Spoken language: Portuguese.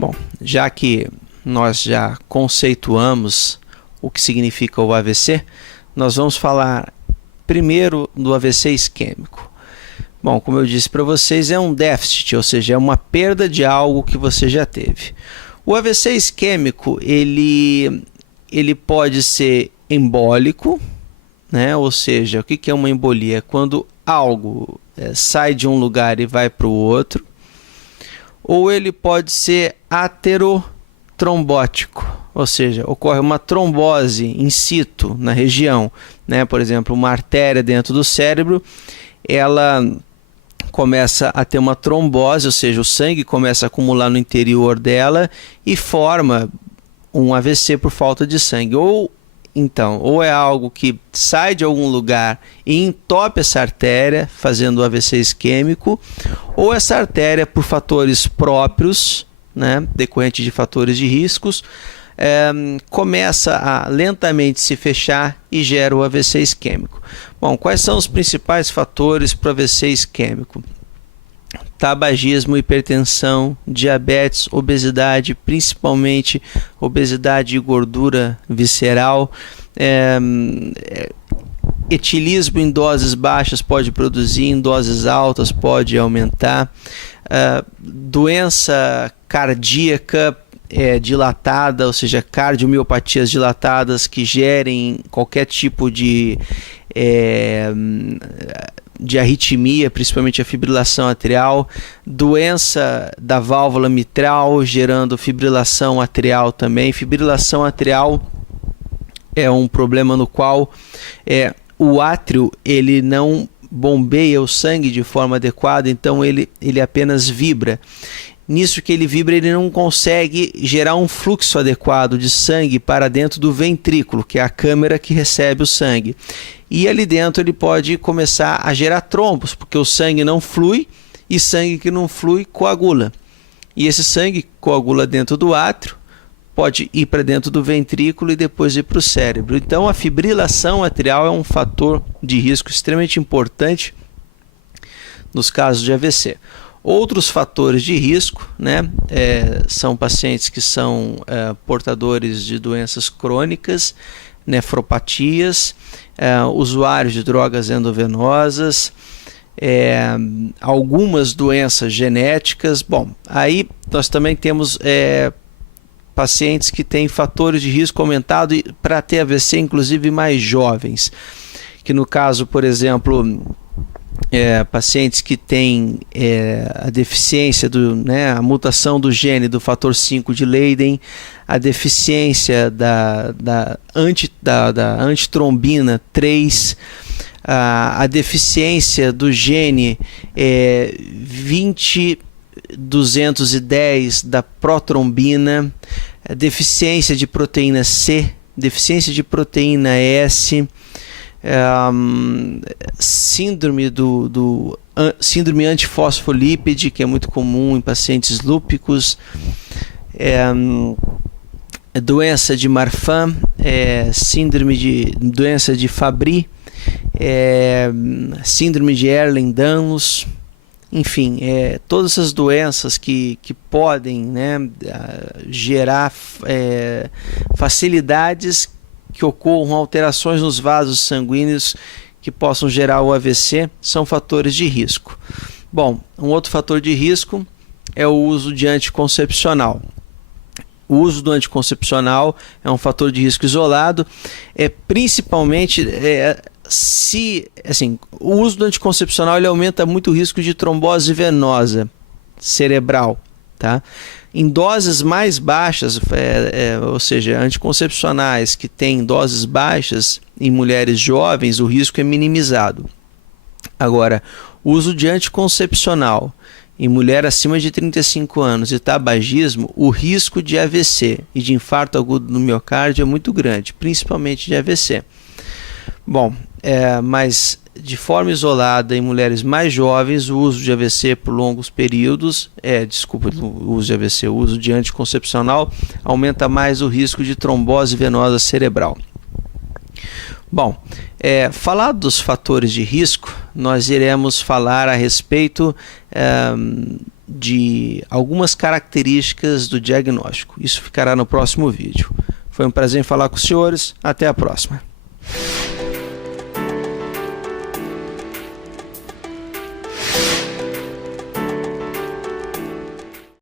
Bom, já que nós já conceituamos o que significa o AVC, nós vamos falar primeiro do AVC isquêmico. Bom, como eu disse para vocês, é um déficit, ou seja, é uma perda de algo que você já teve. O AVC isquêmico, ele pode ser embólico, né? Ou seja, o que é uma embolia? É quando algo sai de um lugar e vai para o outro. Ou ele pode ser aterotrombótico, ou seja, ocorre uma trombose in situ na região, né? Por exemplo, uma artéria dentro do cérebro, ela começa a ter uma trombose, ou seja, o sangue começa a acumular no interior dela e forma um AVC por falta de sangue. Ou é algo que sai de algum lugar e entope essa artéria, fazendo o AVC isquêmico, ou essa artéria, por fatores próprios, né, decorrente de fatores de riscos, começa a lentamente se fechar e gera o AVC isquêmico. Bom, quais são os principais fatores para o AVC isquêmico? Tabagismo, hipertensão, diabetes, obesidade, principalmente obesidade e gordura visceral. Etilismo em doses baixas pode produzir, em doses altas pode aumentar. Doença cardíaca dilatada, ou seja, cardiomiopatias dilatadas que gerem qualquer tipo de arritmia, principalmente a fibrilação atrial, doença da válvula mitral, gerando fibrilação atrial também. Fibrilação atrial é um problema no qual o átrio ele não bombeia o sangue de forma adequada, então ele apenas vibra. Nisso que ele vibra, ele não consegue gerar um fluxo adequado de sangue para dentro do ventrículo, que é a câmara que recebe o sangue. E ali dentro ele pode começar a gerar trombos, porque o sangue não flui e sangue que não flui coagula. E esse sangue coagula dentro do átrio, pode ir para dentro do ventrículo e depois ir para o cérebro. Então a fibrilação atrial é um fator de risco extremamente importante nos casos de AVC. Outros fatores de risco, né, são pacientes que são portadores de doenças crônicas, nefropatias, usuários de drogas endovenosas, algumas doenças genéticas. Bom, aí nós também temos pacientes que têm fatores de risco aumentado para ter AVC, inclusive mais jovens, que no caso, por exemplo, pacientes que têm a deficiência, a mutação do gene do fator 5 de Leiden, a deficiência da antitrombina 3, a deficiência do gene 20-210 da protrombina, a deficiência de proteína C, deficiência de proteína S, síndrome síndrome antifosfolípide, que é muito comum em pacientes lúpicos, doença de Marfan, doença de Fabry, síndrome de Ehlers-Danlos, enfim, todas essas doenças que podem, né, gerar facilidades que ocorram alterações nos vasos sanguíneos que possam gerar o AVC, são fatores de risco. Bom, um outro fator de risco é o uso de anticoncepcional. O uso do anticoncepcional é um fator de risco isolado, principalmente o uso do anticoncepcional ele aumenta muito o risco de trombose venosa cerebral, tá? Em doses mais baixas, ou seja, anticoncepcionais que têm doses baixas em mulheres jovens, o risco é minimizado. Agora, o uso de anticoncepcional em mulher acima de 35 anos e tabagismo, o risco de AVC e de infarto agudo no miocárdio é muito grande, principalmente de AVC. Bom, mas de forma isolada em mulheres mais jovens, o uso de AVC por longos períodos, o uso de anticoncepcional aumenta mais o risco de trombose venosa cerebral. Bom, falado dos fatores de risco, nós iremos falar a respeito de algumas características do diagnóstico. Isso ficará no próximo vídeo. Foi um prazer em falar com os senhores. Até a próxima.